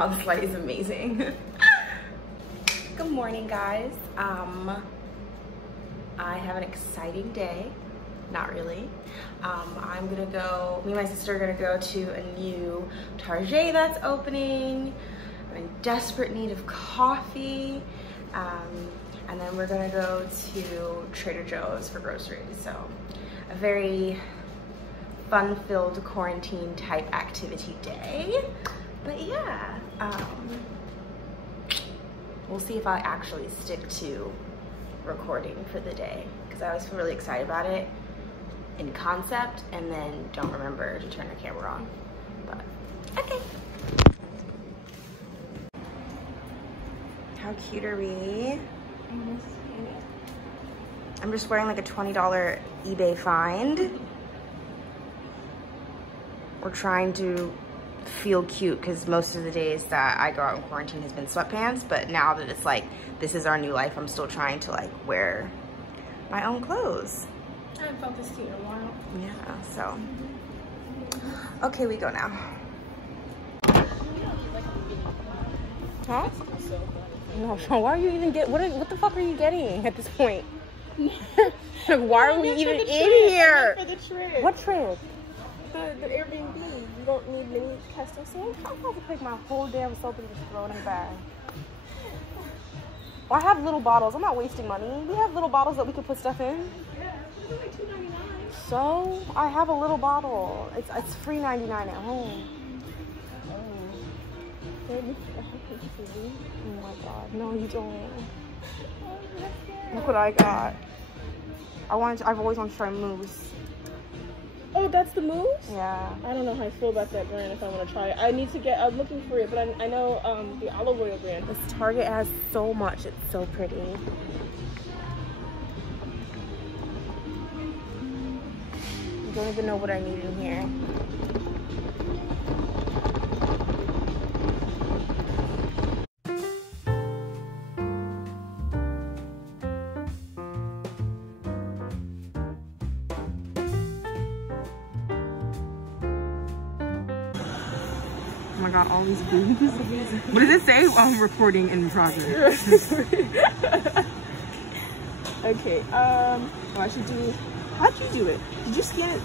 Wow, this light is amazing. Good morning, guys. I have an exciting day. Not really. I'm gonna go, me and my sister are gonna go to a new Target that's opening. I'm in desperate need of coffee. And then we're gonna go to Trader Joe's for groceries. So a very fun-filled quarantine type activity day. But yeah, we'll see if I actually stick to recording for the day, because I always feel really excited about it in concept and then don't remember to turn the camera on. But okay. How cute are we? I'm just wearing like a $20 eBay find. We're trying to feel cute because most of the days that I go out in quarantine has been sweatpants, but now that it's like, this is our new life, I'm still trying to like wear my own clothes. I haven't felt this cute in a while. Yeah, so. Okay, we go now. Huh? No, why are you even what the fuck are you getting at this point? Like, why are we even in here? For the trip. What trip? The Airbnb. You don't need many custom soap. I'm about to pick my whole damn soap and just throw it in the bag. Well, I have little bottles. I'm not wasting money. We have little bottles that we could put stuff in. Yeah, it's like $2.99. So I have a little bottle. It's free $99 at home. Oh my god, no you don't. Look what I got. I've always wanted to try mousse. Oh, that's the mousse? Yeah. I don't know how I feel about that brand if I want to try it. I'm looking for it, but I know the olive oil brand. This Target has so much, it's so pretty. I don't even know what I need in here. Oh my god, all these booze. What does it say? I'm recording in progress. Okay, I should do, how'd you do it? Did you scan it?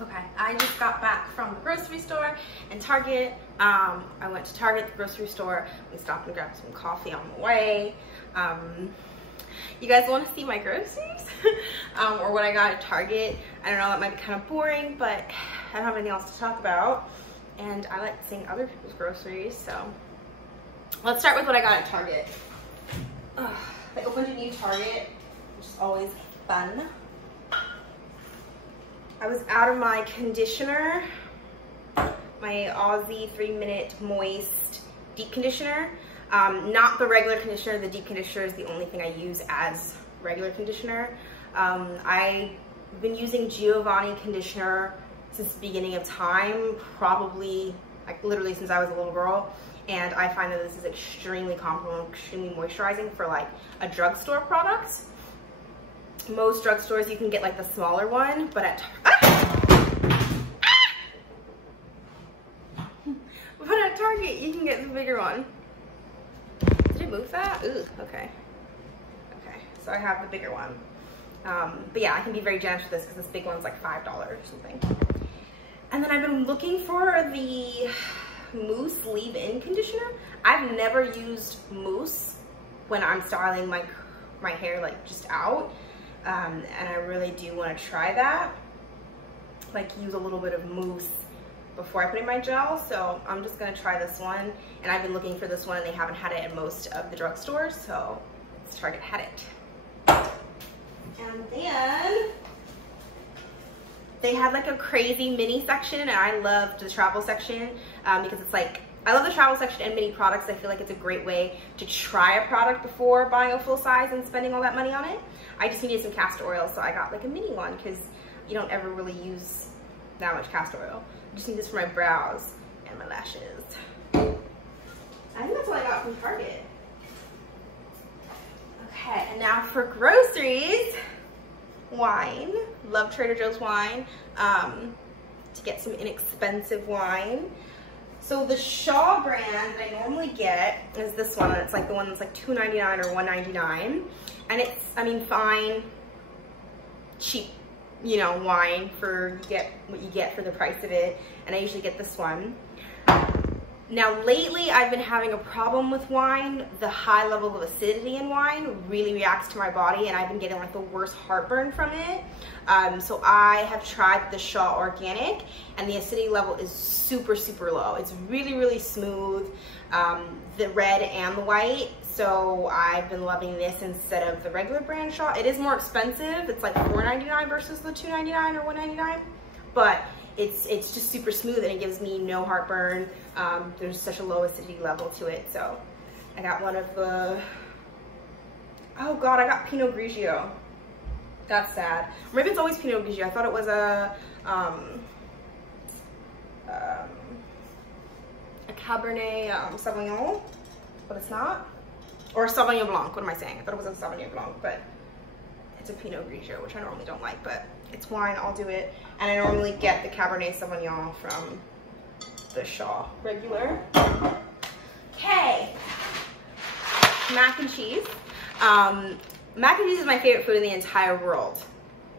Okay, I just got back from the grocery store and Target. I went to Target, the grocery store. We stopped and grabbed some coffee on the way. You guys want to see my groceries? Or what I got at Target? I don't know, that might be kind of boring, but I don't have anything else to talk about. And I like seeing other people's groceries, so. Let's start with what I got at Target. I opened a new Target, which is always fun. I was out of my conditioner, my Aussie 3-minute moist deep conditioner. Not the regular conditioner, the deep conditioner is the only thing I use as regular conditioner. I've been using Giovanni conditioner since the beginning of time, probably like literally since I was a little girl. And I find that this is extremely comfortable, extremely moisturizing for like a drugstore product. Most drugstores you can get like the smaller one, but at Target you can get the bigger one. Did I move that? Ooh, okay. Okay, so I have the bigger one. But yeah, I can be very generous with this because this big one's like $5 or something. And then I've been looking for the mousse leave-in conditioner. I've never used mousse when I'm styling my hair like just out. And I really do want to try that, like use a little bit of mousse before I put in my gel. So I'm just gonna try this one, and I've been looking for this one and they haven't had it at most of the drugstores, so Target had it. And then they had like a crazy mini section, and I loved the travel section because it's like, I love the travel section and mini products. I feel like it's a great way to try a product before buying a full size and spending all that money on it. I just needed some castor oil, so I got like a mini one because you don't ever really use that much castor oil. I just need this for my brows and my lashes. I think that's what I got from Target. Okay, and now for groceries. Wine. Love Trader Joe's wine. To get some inexpensive wine. So the Shaw brand that I normally get is this one. It's like the one that's like $2.99 or $1.99. And it's, I mean, fine, cheap, you know, wine for, you get what you get for the price of it. And I usually get this one. Now lately I've been having a problem with wine. The high level of acidity in wine really reacts to my body, and I've been getting like the worst heartburn from it. So I have tried the Shaw Organic, and the acidity level is super, super low. It's really, really smooth, the red and the white. So I've been loving this instead of the regular brand Shaw. It is more expensive. It's like $4.99 versus the $2.99 or $1.99, but it's just super smooth, and it gives me no heartburn. There's such a low acidity level to it. So I got one of the, oh God, I got Pinot Grigio. That's sad. Maybe it's always Pinot Grigio. I thought it was a Cabernet Sauvignon, but it's not. Or a Sauvignon Blanc, what am I saying? I thought it was a Sauvignon Blanc, but it's a Pinot Grigio, which I normally don't like, but it's wine, I'll do it. And I normally get the Cabernet Sauvignon from the Shaw regular. Okay, mac and cheese. Mac and cheese is my favorite food in the entire world.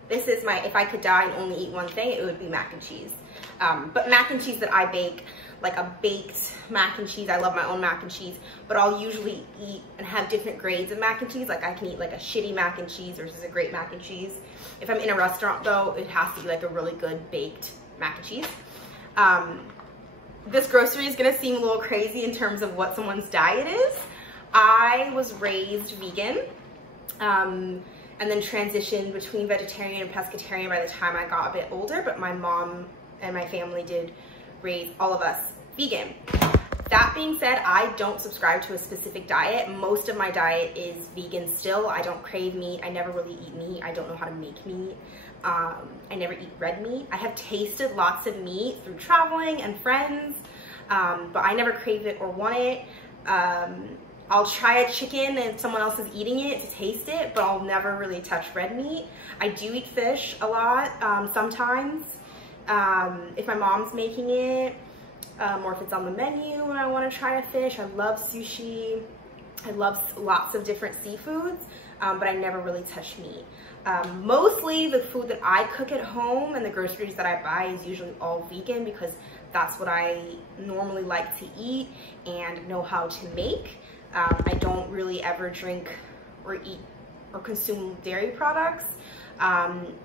This is my, if I could die and only eat one thing, it would be mac and cheese. But mac and cheese that I bake, like a baked mac and cheese, I love my own mac and cheese, but I'll usually eat and have different grades of mac and cheese. Like I can eat like a shitty mac and cheese versus a great mac and cheese. If I'm in a restaurant though, it has to be like a really good baked mac and cheese. This grocery is gonna seem a little crazy in terms of what someone's diet is. I was raised vegan, and then transitioned between vegetarian and pescatarian by the time I got a bit older, but my mom and my family did raise all of us vegan. That being said, I don't subscribe to a specific diet. Most of my diet is vegan still. I don't crave meat. I never really eat meat. I don't know how to make meat. I never eat red meat. I have tasted lots of meat through traveling and friends, but I never crave it or want it. I'll try a chicken and someone else is eating it to taste it, but I'll never really touch red meat. I do eat fish a lot, sometimes, if my mom's making it, or if it's on the menu and I want to try a fish. I love sushi. I love lots of different seafoods, but I never really touch meat. Mostly the food that I cook at home and the groceries that I buy is usually all vegan because that's what I normally like to eat and know how to make. I don't really ever drink or eat or consume dairy products.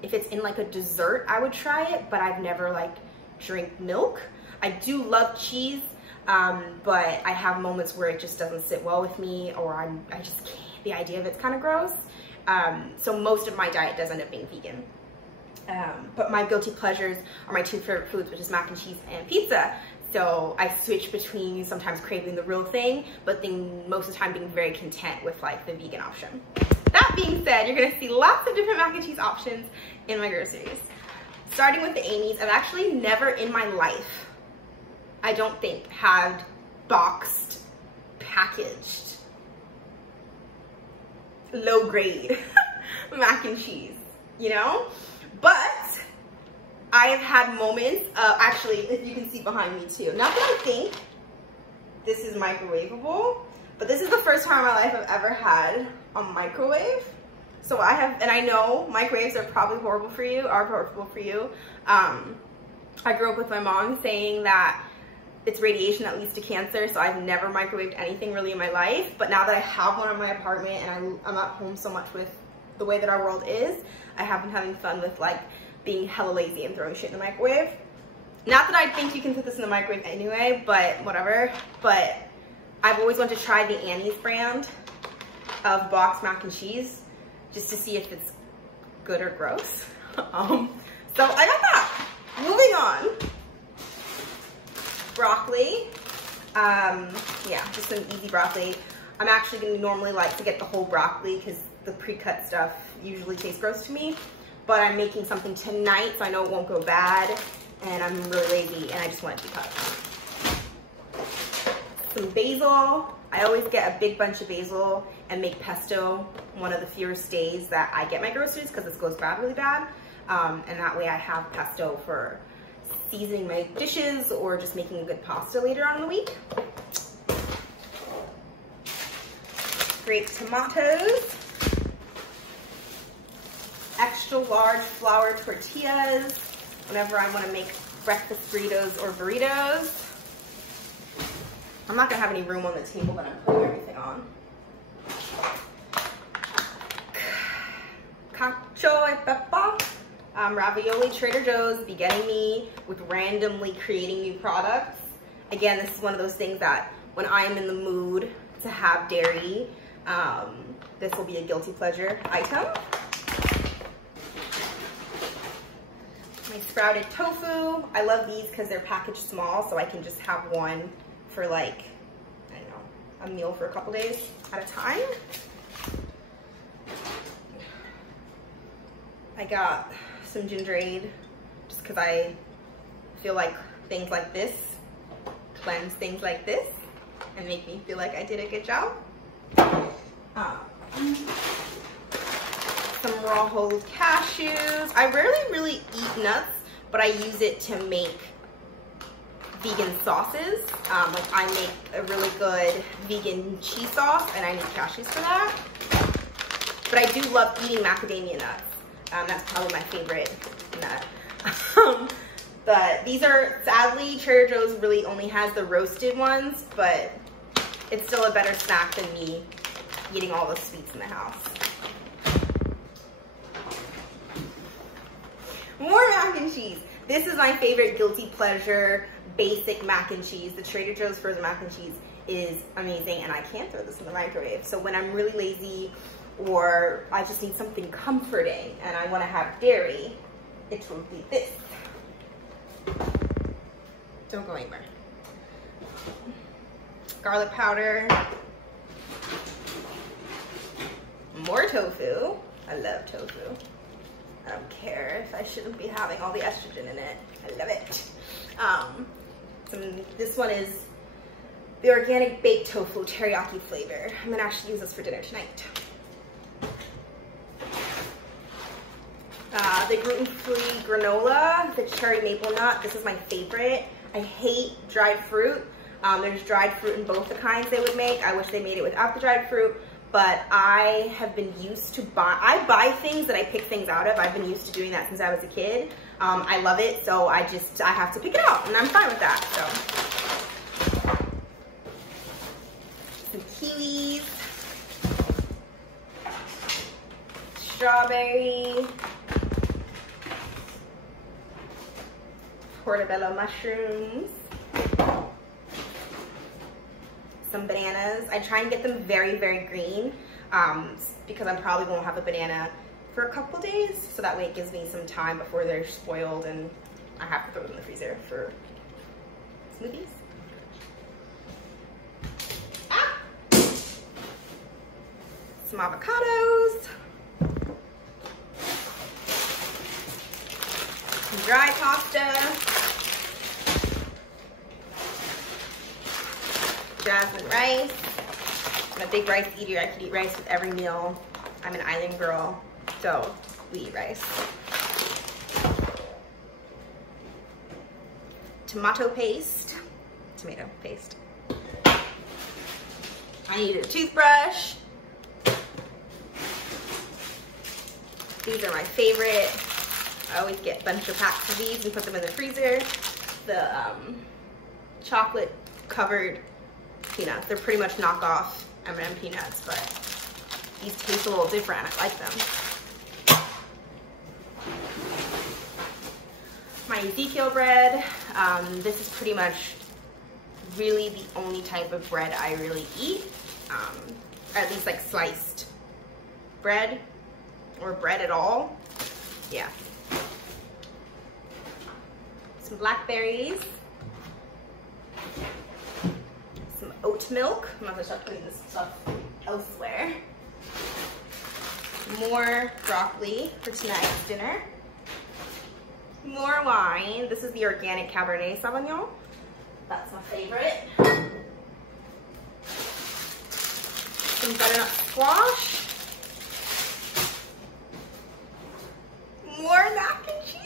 If it's in like a dessert, I would try it, but I've never like drank milk. I do love cheese, but I have moments where it just doesn't sit well with me, or I just can't, the idea of it's kind of gross. So most of my diet does end up being vegan. But my guilty pleasures are my two favorite foods, which is mac and cheese and pizza. So I switch between sometimes craving the real thing, but then most of the time being very content with like the vegan option. That being said, you're gonna see lots of different mac and cheese options in my groceries. Starting with the Amy's, I've actually never in my life, I don't think, had boxed, packaged, low grade mac and cheese, you know? But I have had moments, actually, if you can see behind me too. Not that I think this is microwavable, but this is the first time in my life I've ever had a microwave. So I have, and I know microwaves are probably horrible for you, I grew up with my mom saying that it's radiation that leads to cancer, so I've never microwaved anything really in my life. But now that I have one in my apartment and I'm at home so much with the way that our world is, I have been having fun with like being hella lazy and throwing shit in the microwave. Not that I think you can put this in the microwave anyway, but whatever. But I've always wanted to try the Annie's brand of boxed mac and cheese just to see if it's good or gross. So I got that. moving on. Broccoli. Yeah, just some easy broccoli. I'm actually gonna normally like to get the whole broccoli because the pre-cut stuff usually tastes gross to me. But I'm making something tonight, so I know it won't go bad. And I'm really lazy, and I just want it to be cut. Some basil. I always get a big bunch of basil and make pesto one of the fewer days that I get my groceries because this goes bad really bad. And that way I have pesto for seasoning my dishes or just making a good pasta later on in the week. Grape tomatoes. Extra large flour tortillas whenever I want to make breakfast burritos or burritos. I'm not gonna have any room on the table that I'm putting everything on. Cacio e pepe. Ravioli. Trader Joe's be getting me with randomly creating new products. Again, this is one of those things that when I am in the mood to have dairy, this will be a guilty pleasure item. My sprouted tofu. I love these because they're packaged small, so I can just have one for like, I don't know, a meal for a couple days at a time. I got some ginger ale just because I feel like things like this cleanse things like this and make me feel like I did a good job. Some raw whole cashews. I rarely really eat nuts, but I use it to make vegan sauces. Like I make a really good vegan cheese sauce and I need cashews for that. But I do love eating macadamia nuts. That's probably my favorite nut. But these are, sadly, Trader Joe's really only has the roasted ones, but it's still a better snack than me eating all the sweets in the house. More mac and cheese. This is my favorite guilty pleasure basic mac and cheese. The Trader Joe's frozen mac and cheese is amazing, and I can't throw this in the microwave. So when I'm really lazy or I just need something comforting and I want to have dairy, it will be this. Don't go anywhere. Garlic powder. More tofu. I love tofu. I don't care if I shouldn't be having all the estrogen in it. I love it. This one is the organic baked tofu teriyaki flavor. I'm gonna actually use this for dinner tonight. The gluten-free granola, the cherry maple nut. This is my favorite. I hate dried fruit. There's dried fruit in both the kinds they would make. I wish they made it without the dried fruit, but I have been used to I buy things that I pick things out of. I've been used to doing that since I was a kid. I love it, so I have to pick it out, and I'm fine with that. So, some kiwis, strawberry, portobello mushrooms, some bananas. I try and get them very, very green because I probably won't have a banana for a couple days, so that way it gives me some time before they're spoiled and I have to throw them in the freezer for smoothies. Some avocados, some dry pasta, jasmine rice. I'm a big rice eater. I could eat rice with every meal. I'm an island girl, so we eat rice. Tomato paste. I need a toothbrush. These are my favorite. I always get a bunch of packs of these and put them in the freezer. The chocolate covered peanuts. They're pretty much knockoff M&M peanuts, but these taste a little different. I like them. My Ezekiel bread. This is pretty much really the only type of bread I really eat. At least like sliced bread or bread at all. Yeah. some blackberries, some oat milk. I'm gonna start putting this stuff elsewhere. More broccoli for tonight's dinner. More wine. This is the organic Cabernet Sauvignon. That's my favorite. Some butternut squash. More mac and cheese.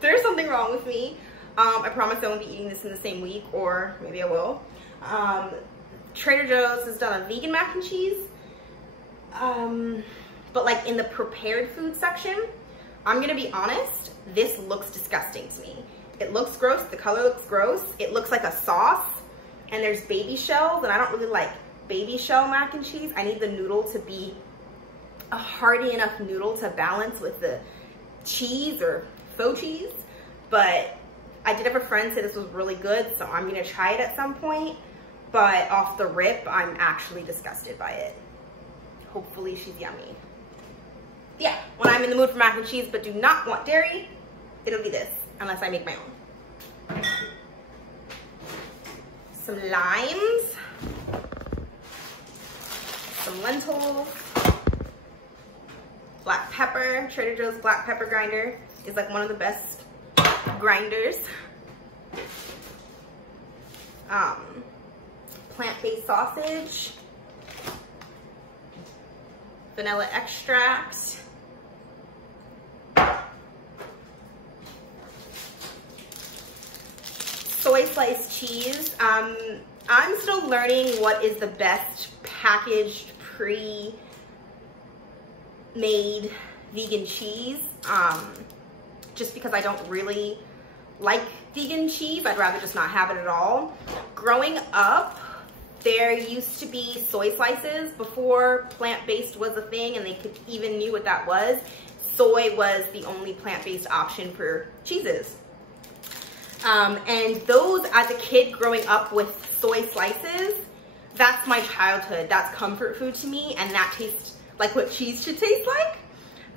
There's something wrong with me. I promise I won't be eating this in the same week, or maybe I will. Trader Joe's has done a vegan mac and cheese. But like in the prepared food section, I'm gonna be honest, this looks disgusting to me. It looks gross, the color looks gross. It looks like a sauce, and there's baby shells, and I don't really like baby shell mac and cheese. I need the noodle to be a hearty enough noodle to balance with the cheese or faux cheese. But I did have a friend say this was really good, so I'm gonna try it at some point. But off the rip, I'm actually disgusted by it. Hopefully she's yummy. Yeah, when I'm in the mood for mac and cheese but do not want dairy, it'll be this, unless I make my own. Some limes, some lentils, black pepper. Trader Joe's black pepper grinder is like one of the best grinders. Plant-based sausage, vanilla extract, soy sliced cheese. I'm still learning what is the best packaged pre-made vegan cheese, just because I don't really like vegan cheese. I'd rather just not have it at all. Growing up, there used to be soy slices before plant-based was a thing, and they even knew what that was. Soy was the only plant-based option for cheeses. And those, as a kid growing up with soy slices, that's my childhood. That's comfort food to me, and that tastes like what cheese should taste like.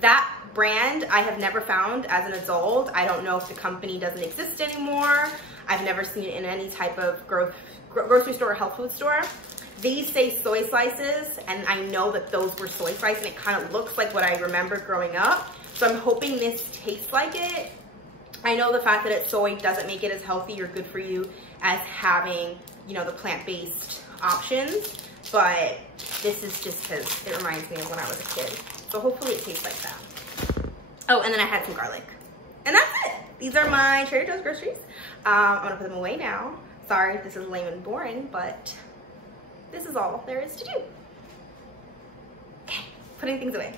That brand I have never found as an adult. I don't know if the company doesn't exist anymore. I've never seen it in any type of grocery store or health food store. These say soy slices, and I know that those were soy slices, and it kind of looks like what I remember growing up. So I'm hoping this tastes like it. I know the fact that it's soy doesn't make it as healthy or good for you as having, you know, the plant-based options, but this is just because it reminds me of when I was a kid. So hopefully it tastes like that. Oh, and then I had some garlic. And that's it. These are my Trader Joe's groceries. I'm gonna put them away now. Sorry if this is lame and boring, but this is all there is to do. Okay, putting things away.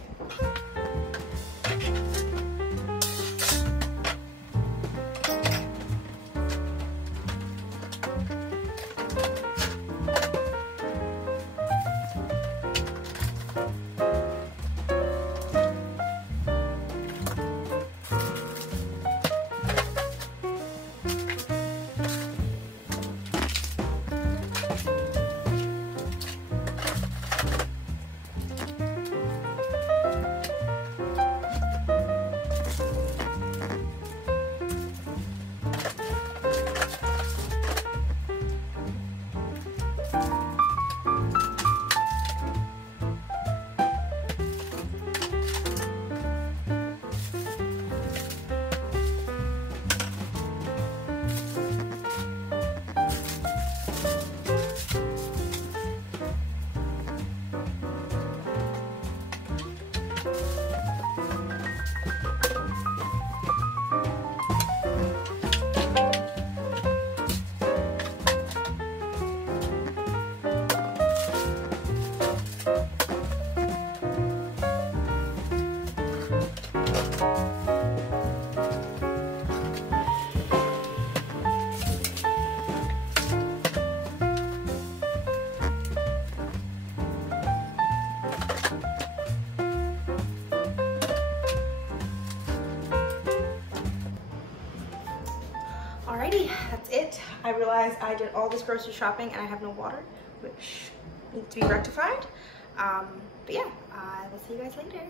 Alrighty, that's it. I realized I did all this grocery shopping and I have no water, which needs to be rectified. But yeah, I will see you guys later.